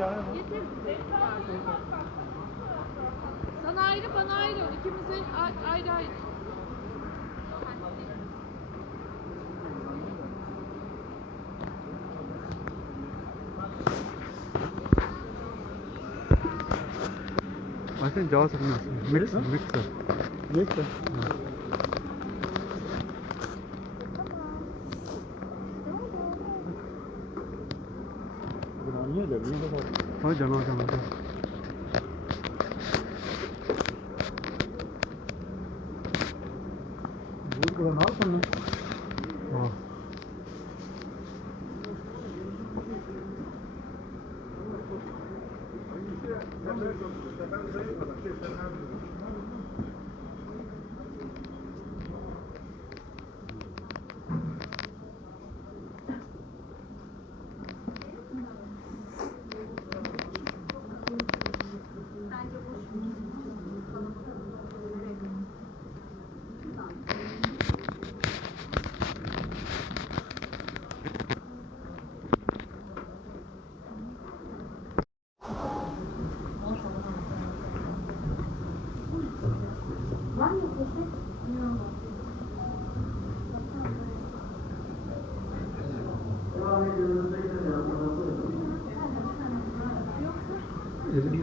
Getir. Sana ayrı, bana ayrı. İkimize ayrı ayrı. Ayten java sakın. Mixer. Mixer. हाँ जाना जाना दूर को ना करना हाँ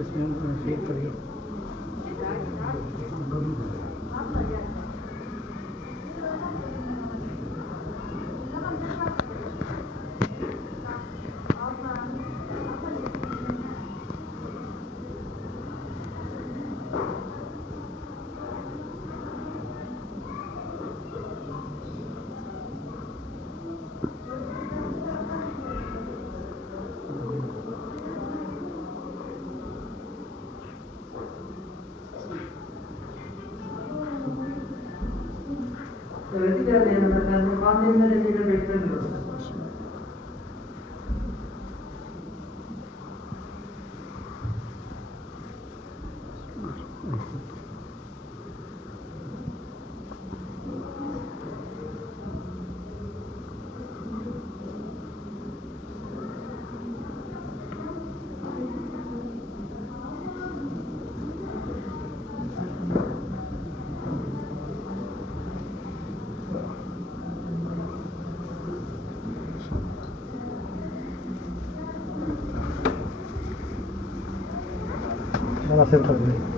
इसमें शेयर करिए Evet, ilerleyelim efendim. Annemler eliyle beklemiyoruz.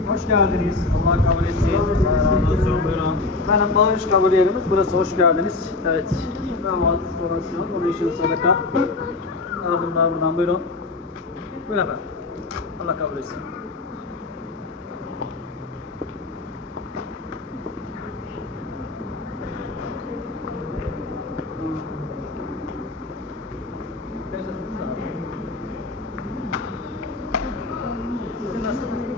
Hoş geldiniz. Allah kabul etsin. Allah razı olsun. Buyurun. Benim bağış kabul yerimiz burası. Hoş geldiniz. Evet. Damat, donasyon, onun için sadaka. Yardımlar buradan. Buyurun. Buyurun efendim. Allah kabul etsin. Sizin nasılsınız?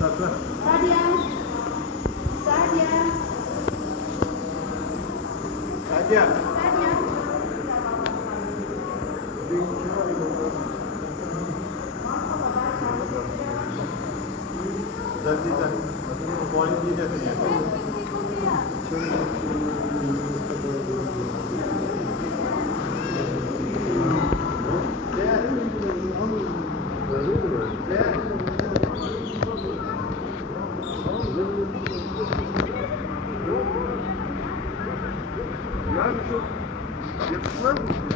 Sadia. Sadia. Sadia. Sadia. जल्दी से पॉइंट भी देते हैं Yakışmaz mı?